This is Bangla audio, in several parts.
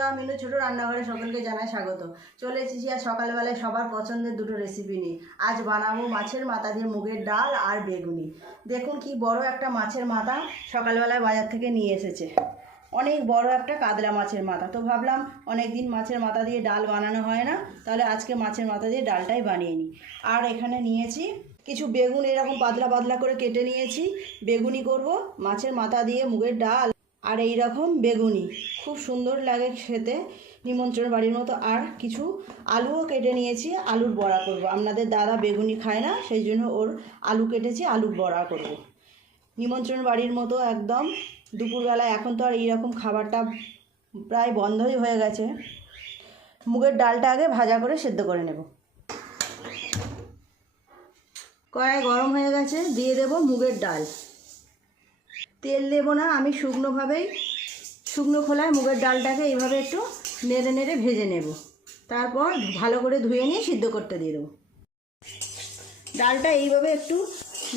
বন্ধুরা মিনু ছোট রান্নাঘরে সকলকে জানাই স্বাগত। চলে এসেছি আর সকালবেলায় সবার পছন্দের দুটো রেসিপি নিয়ে। আজ বানাবো মাছের মাথা দিয়ে মুগের ডাল আর বেগুনি। দেখুন কি বড় একটা মাছের মাথা সকালবেলায় বাজার থেকে নিয়ে এসেছে। অনেক বড় একটা কাতলা মাছের মাথা। তো ভাবলাম অনেক দিন মাছের মাথা দিয়ে ডাল বানানো হয় না, তাহলে আজকে মাছের মাথা দিয়ে ডালটাই বানিয়ে নিই। আর এখানে নিয়েছি কিছু বেগুন, এরকম পাতলা পাতলা করে কেটে নিয়েছি। বেগুনি করব, মাছের মাথা দিয়ে মুগের ডাল। আর এই রকম বেগুনি। খুব সুন্দর লাগে খেতে। নিমন্ত্রণ বাড়ির মতো। আর কিছু আলুও কেটে নিয়েছি, আলুর বড়া করব। আপনাদের দাদা বেগুনি খায় না, সেই জন্য ওর আলু কেটেছি, আলুর বড়া করব। নিমন্ত্রণ বাড়ির মতো একদম। দুপুরবেলা এখন তো আর এইরকম খাবারটা প্রায় বন্ধই হয়ে গেছে। মুগের ডালটা আগে ভাজা করে সেদ্ধ করে নেব। কড়াই গরম হয়ে গেছে, দিয়ে দেব মুগের ডাল। তেল দেব না, আমি শুকনোভাবেই, শুকনো খোলায় মুগের ডালটাকে এইভাবে একটু নেড়ে নেড়ে ভেজে নেব। তারপর ভালো করে ধুয়ে নিয়ে সিদ্ধ করতে দিয়ে দেবো। ডালটা এইভাবে একটু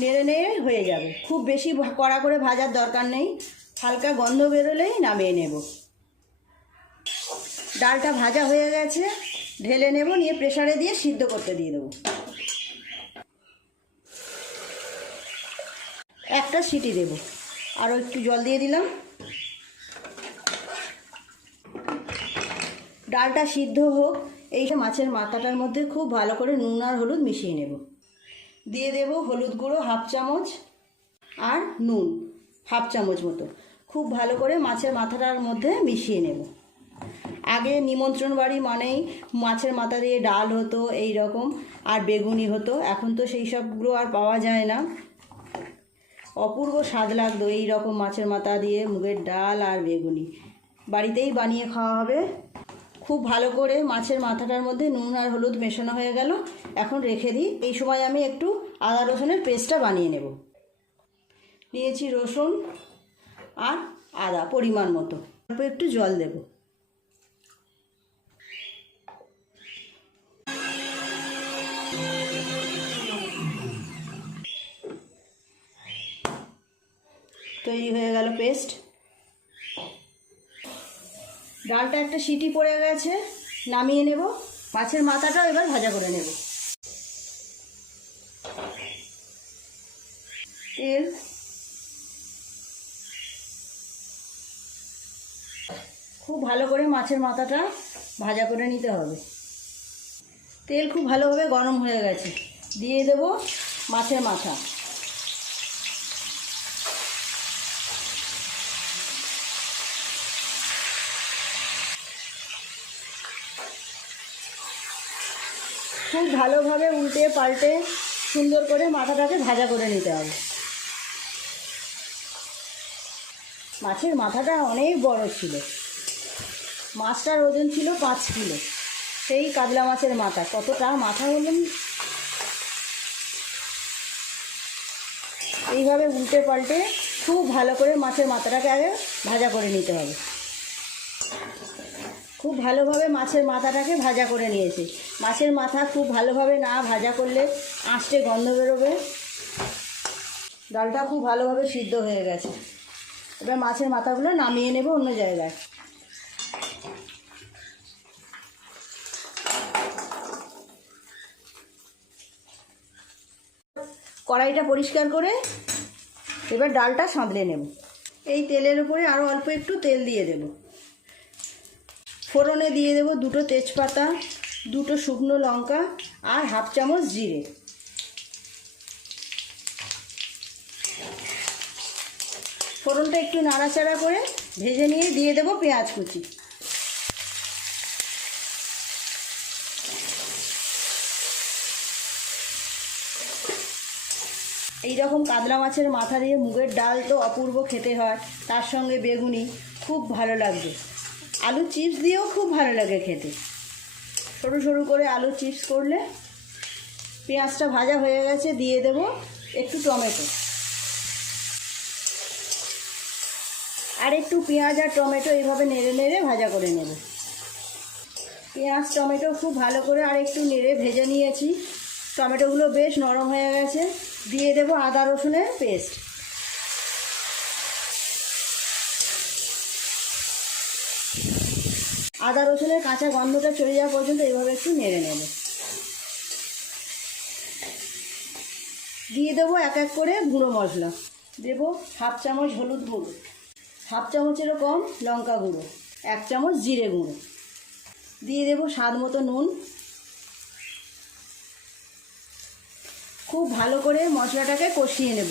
নেড়ে নেড়ে হয়ে যাবে। খুব বেশি কড়া করে ভাজার দরকার নেই, হালকা গন্ধ বেরোলেই নামিয়ে নেব। ডালটা ভাজা হয়ে গেছে, ঢেলে নেব, নিয়ে প্রেশারে দিয়ে সিদ্ধ করতে দিয়ে দেবো। একটা সিটি দেব। আরও একটু জল দিয়ে দিলাম। ডালটা সিদ্ধ হোক, এই মাছের মাথাটার মধ্যে খুব ভালো করে নুন আর হলুদ মিশিয়ে নেব। দিয়ে দেব হলুদ গুঁড়ো হাফ চামচ আর নুন, হাফ চামচ মতো। খুব ভালো করে মাছের মাথাটার মধ্যে মিশিয়ে নেব। আগে নিমন্ত্রণ বাড়ি মানেই মাছের মাথা দিয়ে ডাল হতো, এই রকম। আর বেগুনি হতো, এখন তো সেই সবগুলো আর পাওয়া যায় না। অপূর্ব স্বাদ লাগতো এই রকম মাছের মাথা দিয়ে, মুগের ডাল আর বেগুনি। বাড়িতেই বানিয়ে খাওয়া হবে। খুব ভালো করে মাছের মাথাটার মধ্যে নুন আর হলুদ মেশানো হয়ে গেল। এখন রেখে দিই। এই সময় আমি একটু আদা রসুনের পেস্টটা বানিয়ে নেব। নিয়েছি রসুন আর আদা, পরিমাণ মতো। অল্প একটু জল দেব। তৈরি হয়ে গেল পেস্ট। ডালটা একটা সিটি পড়ে গেছে, নামিয়ে নেব। মাছের মাথাটাও এবার ভাজা করে নেব। তেল। খুব ভালো করে মাছের মাথাটা ভাজা করে নিতে হবে। তেল খুব ভালোভাবে গরম হয়ে গেছে। দিয়ে দেব মাছের মাথা। খুব ভালোভাবে উল্টে পাল্টে সুন্দর করে মাথাটাকে ভাজা করে নিতে হবে। মাছের মাথাটা অনেক বড় ছিল। মাছটার ওজন ছিল পাঁচ কিলো। সেই কাতলা মাছের মাথা। কতটা মাথা বলুন? এইভাবে উল্টে পাল্টে খুব ভালো করে মাছের মাথাটাকে আগে ভাজা করে নিতে হবে। খুব ভালোভাবে মাছের মাথাটাকে ভাজা করে নিয়েছি। মাছের মাথা খুব ভালোভাবে না ভাজা করলে আঁচটে গন্ধ বেরোবে। ডালটা খুব ভালোভাবে সিদ্ধ হয়ে গেছে। এবার মাছের মাথাগুলো নামিয়ে নেব অন্য জায়গায়। কড়াইটা পরিষ্কার করে এবার ডালটা সাঁতলে নেব। এই তেলের উপরে আরও অল্প একটু তেল দিয়ে দেবো। ফোড়নে দিয়ে দেবো দুটো তেজপাতা, দুটো শুকনো লঙ্কা আর হাফ চামচ জিরে। ফোড়নটা একটু নাড়াচাড়া করে ভেজে নিয়ে দিয়ে দেবো পেঁয়াজ কুচি। এই রকম কাতলা মাছের মাথা দিয়ে মুগের ডাল তো অপূর্ব খেতে হয়, তার সঙ্গে বেগুনি খুব ভালো লাগবে। আলু চিপস দিয়েও খুব ভালো লাগে খেতে। সরু সরু করে আলু চিপস করলে পেঁয়াজটা ভাজা হয়ে গেছে, দিয়ে দেব একটু টমেটো। আর একটু পেঁয়াজ আর টমেটো এইভাবে নেড়ে নেড়ে ভাজা করে নেব। পেঁয়াজ, টমেটো খুব ভালো করে আর একটু নেড়ে ভেজে নিয়েছি। টমেটোগুলো বেশ নরম হয়ে গেছে। দিয়ে দেব আদা রসুনের পেস্ট। আদা রসুনের কাঁচা গন্ধটা চলে যাওয়া পর্যন্ত এভাবে একটু নেড়ে নেব। দিয়ে দেবো এক এক করে গুঁড়ো মশলা। দেবো হাফ চামচ হলুদ গুঁড়ো, হাফ চামচেরও কম লঙ্কা গুঁড়ো, এক চামচ জিরে গুঁড়ো। দিয়ে দেবো স্বাদ মতো নুন। খুব ভালো করে মশলাটাকে কষিয়ে নেব।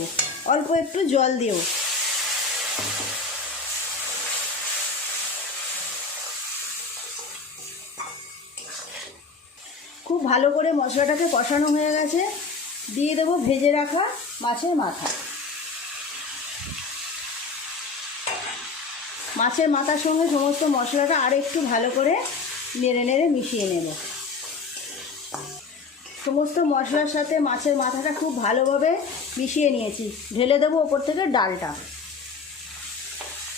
অল্প একটু জল দিও খুব ভালো করে মশলাটাকে কষানো হয়ে গেছে। দিয়ে দেবো ভেজে রাখা মাছের মাথা। মাছের মাথার সঙ্গে সমস্ত মশলাটা আর একটু ভালো করে নেড়ে নেড়ে মিশিয়ে নেব। সমস্ত মশলার সাথে মাছের মাথাটা খুব ভালোভাবে মিশিয়ে নিয়েছি। ঢেলে দেবো ওপর থেকে ডালটা।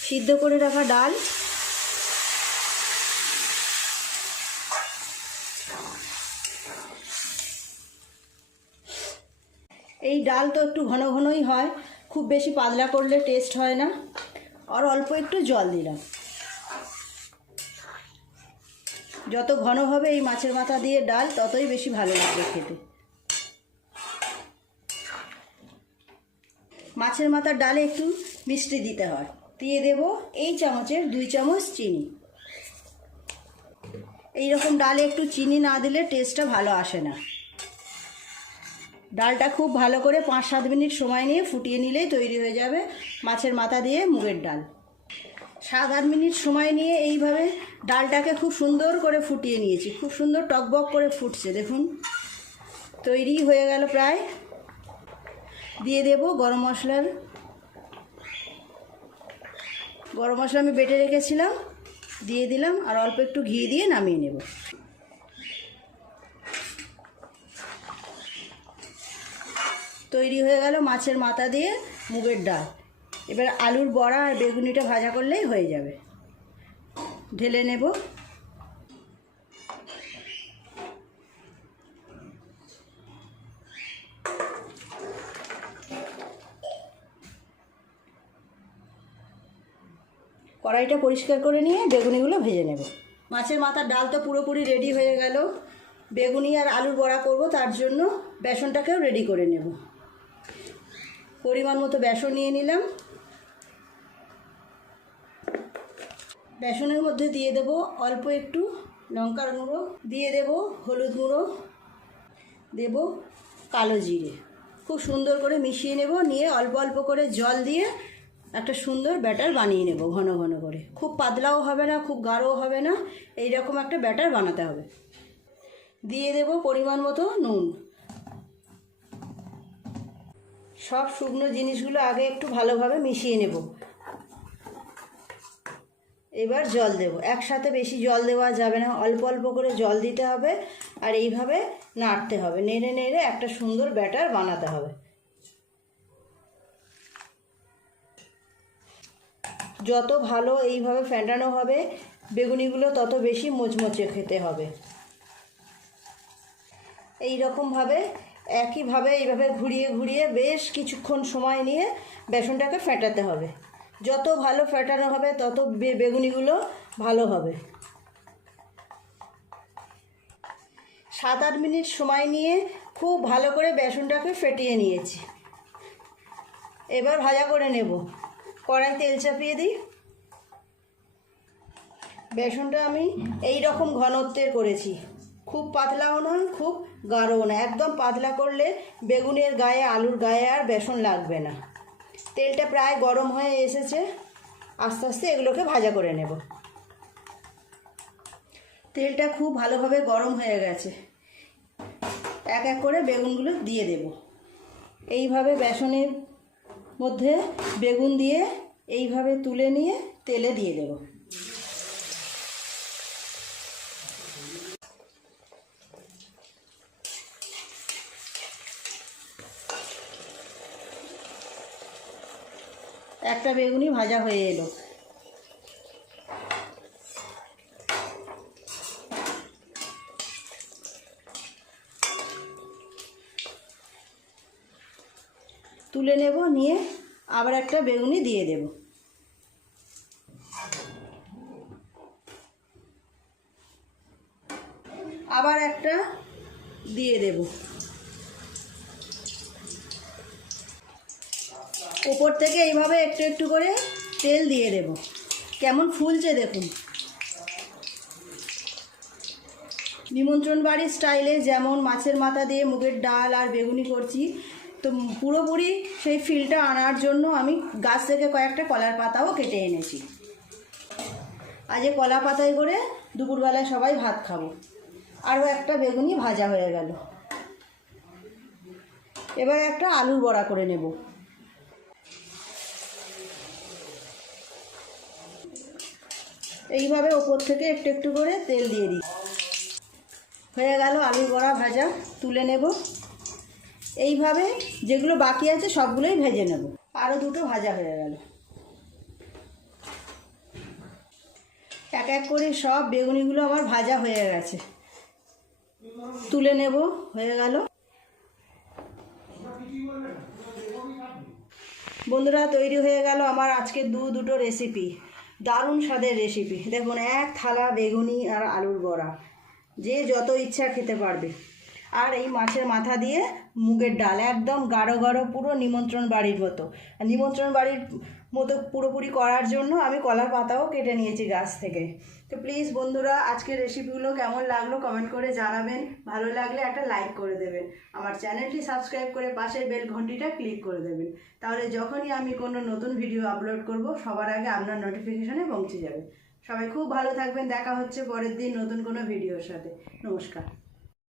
সিদ্ধ করে রাখা ডাল। এই ডাল তো একটু ঘন ঘনই হয়, খুব বেশি পাতলা করলে টেস্ট হয় না। আর অল্প একটু জল দিলাম। যত ঘন হবে এই মাছের মাথা দিয়ে ডাল, ততই বেশি ভালো লাগবে খেতে। মাছের মাথার ডালে একটু মিষ্টি দিতে হয়। দিয়ে দেব এই চামচের দুই চামচ চিনি। এই রকম ডালে একটু চিনি না দিলে টেস্টটা ভালো আসে না। ডালটা খুব ভালো করে পাঁচ সাত মিনিট সময় নিয়ে ফুটিয়ে নিলেই তৈরি হয়ে যাবে মাছের মাথা দিয়ে মুগের ডাল। সাত আট মিনিট সময় নিয়ে এইভাবে ডালটাকে খুব সুন্দর করে ফুটিয়ে নিয়েছি। খুব সুন্দর টকবক করে ফুটছে, দেখুন। তৈরি হয়ে গেল প্রায়। দিয়ে দেব গরম মশলার। গরম মশলা আমি বেটে রেখেছিলাম, দিয়ে দিলাম, আর অল্প একটু ঘি দিয়ে নামিয়ে নেব। তৈরি হয়ে গেল মাছের মাথা দিয়ে মুগের ডাল। এবার আলুর বড়া আর বেগুনিটা ভাজা করলেই হয়ে যাবে। ঢেলে নেব। কড়াইটা পরিষ্কার করে নিয়ে বেগুনিগুলো ভেজে নেব। মাছের মাথার ডাল তো পুরোপুরি রেডি হয়ে গেল। বেগুনি আর আলুর বড়া করব, তার জন্য বেসনটাকেও রেডি করে নেব। পরিমাণ মতো বেসন নিয়ে নিলাম। বেসনের মধ্যে দিয়ে দেব অল্প একটু লঙ্কার গুঁড়ো, দিয়ে দেব হলুদ গুঁড়ো, দেব কালো জিরে। খুব সুন্দর করে মিশিয়ে নেব, নিয়ে অল্প অল্প করে জল দিয়ে একটা সুন্দর ব্যাটার বানিয়ে নেব ঘন ঘন করে। খুব পাতলাও হবে না, খুব গাঢ়ও হবে না এই রকম একটা ব্যাটার বানাতে হবে। দিয়ে দেব পরিমাণ মতো নুন। সব শুকনো জিনিসগুলো আগে একটু ভালোভাবে মিশিয়ে নেব। এবার জল দেব। একসাথে বেশি জল দেওয়া যাবে না। অল্প অল্প করে জল দিতে হবে আর এইভাবে নাড়তে হবে। নেড়ে নেড়ে একটা সুন্দর ব্যাটার বানাতে হবে। যত ভালো এইভাবে ফেটানো হবে, বেগুনিগুলো তত বেশি মুচমুচে খেতে হবে। এই রকমভাবে একইভাবে এইভাবে ঘুরিয়ে ঘুরিয়ে বেশ কিছুক্ষণ সময় নিয়ে বেসনটাকে ফেটাতে হবে। যত ভালো ফেটানো হবে, তত বেগুনিগুলো ভালো হবে। সাত আট মিনিট সময় নিয়ে খুব ভালো করে বেসনটাকে ফেটিয়ে নিয়েছি। এবার ভাজা করে নেব। কড়াই তেল চাপিয়ে দিই। বেসনটা আমি এই রকম ঘনত্বের করেছি। খুব পাতলাও নয়, খুব গাঢ়ও না। একদম পাতলা করলে বেগুনের গায়ে আলুর গায়ে আর বেসন লাগবে না। তেলটা প্রায় গরম হয়ে এসেছে। আস্তে আস্তে এগুলোকে ভাজা করে নেব। তেলটা খুব ভালোভাবে গরম হয়ে গেছে। এক এক করে বেগুনগুলো দিয়ে দেব। এইভাবে বেসনের মধ্যে বেগুন দিয়ে এইভাবে তুলে নিয়ে তেলে দিয়ে দেব। একটা বেগুনি ভাজা হয়ে এলো। তুলে নেব, নিয়ে আবার একটা বেগুনি দিয়ে দেব। আবার একটা দিয়ে দেব। ওপর থেকে এইভাবে একটু একটু করে তেল দিয়ে দেব। কেমন ফুলছে দেখুন। নিমন্ত্রণ বাড়ির স্টাইলে যেমন মাছের মাথা দিয়ে মুগের ডাল আর বেগুনি করছি, তো পুরোপুরি সেই ফিলটা আনার জন্য আমি গাছ থেকে কয়েকটা কলার পাতাও কেটে এনেছি। আজ কলা পাতায় করে দুপুরবেলায় সবাই ভাত খাব। আরও একটা বেগুনি ভাজা হয়ে গেল। এবার একটা আলুর বড়া করে নেব। এইভাবে ওপর থেকে একটু একটু করে তেল দিয়ে দিই। হয়ে গেল আলু বড়া ভাজা, তুলে নেব। এইভাবে যেগুলো বাকি আছে সবগুলোই ভেজে নেব। আরও দুটো ভাজা হয়ে গেল। এক এক করে সব বেগুনিগুলো আমার ভাজা হয়ে গেছে। তুলে নেব, হয়ে গেল। বন্ধুরা, তৈরি হয়ে গেল আমার আজকে দু দুটো রেসিপি দারুণ স্বাদের রেসিপি দেখুন, এক থালা বেগুনি আর আলুর বড়া। যে যত ইচ্ছা খেতে পারবে। আর এই মাছের মাথা দিয়ে মুগের ডাল, একদম গাঢ় গাঢ়, পুরো নিমন্ত্রণ বাড়ির মতো। নিমন্ত্রণ বাড়ির মতো পুরোপুরি করার জন্য আমি কলার পাতাও কেটে নিয়েছি গাছ থেকে। তো প্লিজ বন্ধুরা, আজকের রেসিপিগুলো কেমন লাগল কমেন্ট করে জানাবেন। ভালো লাগলে একটা লাইক করে দেবেন। আমার চ্যানেলটি সাবস্ক্রাইব করে পাশের বেল ঘন্টিটা ক্লিক করে দেবেন। তাহলে যখনই আমি কোনো নতুন ভিডিও আপলোড করব, সবার আগে আপনার নোটিফিকেশনে পৌঁছে যাবে। সবাই খুব ভালো থাকবেন। দেখা হচ্ছে পরের দিন নতুন কোনো ভিডিওর সাথে। নমস্কার।